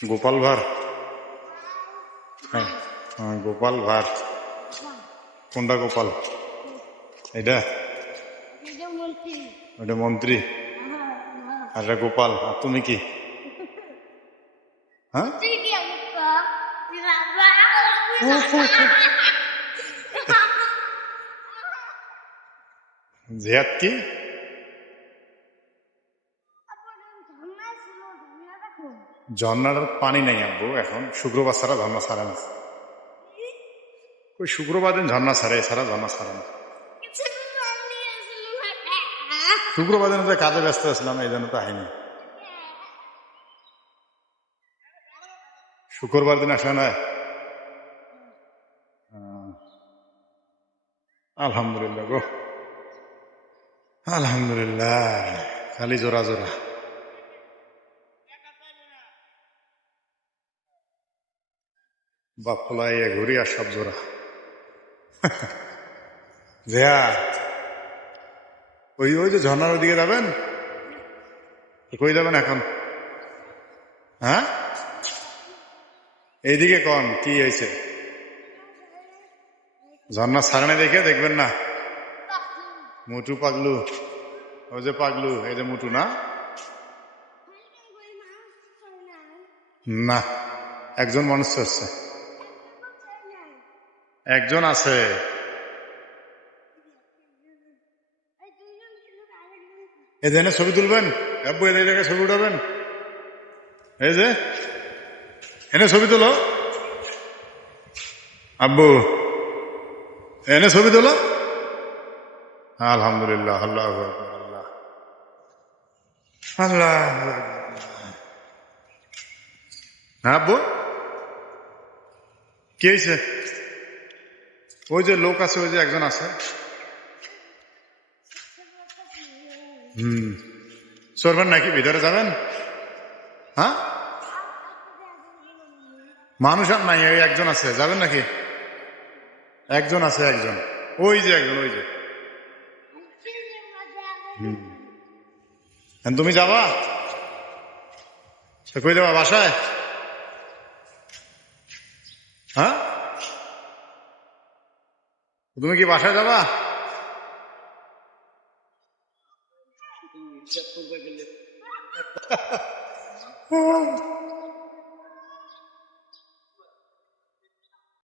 গোপাল ভাঁড়। হ্যাঁ, হ্যাঁ, গোপাল ভাঁড়। কোনটা গোপাল? এটা ওটা মন্ত্রী, আর এটা গোপাল। আর তুমি কি? হ্যাঁ, জিয়াদ কি? ঝর্ণার পানি নাই আব্বু, এখন শুক্রবার ছাড়া ঝর্ণা ছাড়ে না। ওই শুক্রবার দিন ঝর্ণা ছাড়ে, এছাড়া ঝর্ণা ছাড়ে না। শুক্রবার দিন তো কাজে ব্যস্ত ছিলাম, এই জন্য তো হয়নি। শুক্রবার দিন আসে না। আলহামদুলিল্লাহ গো, আলহামদুলিল্লাহ। খালি জোড়া জোড়া। বাপ ফলাই ঘুরি আর সব জোড়া। জিয়া, ওই ওই যে ঝর্ণার ওদিকে যাবেন? কই যাবেন এখন? হ্যাঁ, এইদিকে কন কি হয়েছে? ঝর্ণা ছাড়ানে দেখে দেখবেন না। মুটু পাগলু, ওই যে পাগলু, এই যে মুটু না। না, একজন মানুষ হচ্ছে, একজন আছে। এই যে এনে ছবি তুলবেন আব্বু, এই জায়গায় ছবি উঠাবেন। এই যে এনে ছবি তোলো আব্বু, এনে ছবি তোলো। আলহামদুলিল্লাহ, আল্লাহ আল্লাহ আল্লাহ। হ্যাঁ আব্বু, কি হয়েছে? ওই যে লোক আছে, ওই যে একজন আছে। চলবেন নাকি? ভিতরে যাবেন? হ্যাঁ, মানুষ আর নাই, ওই একজন আছে, যাবেন নাকি? একজন আছে, একজন, ওই যে একজন, ওই যে। তুমি যাবা? কই যাবা? বাসায়? হ্যাঁ, তুমি কি বাসায় যাবা?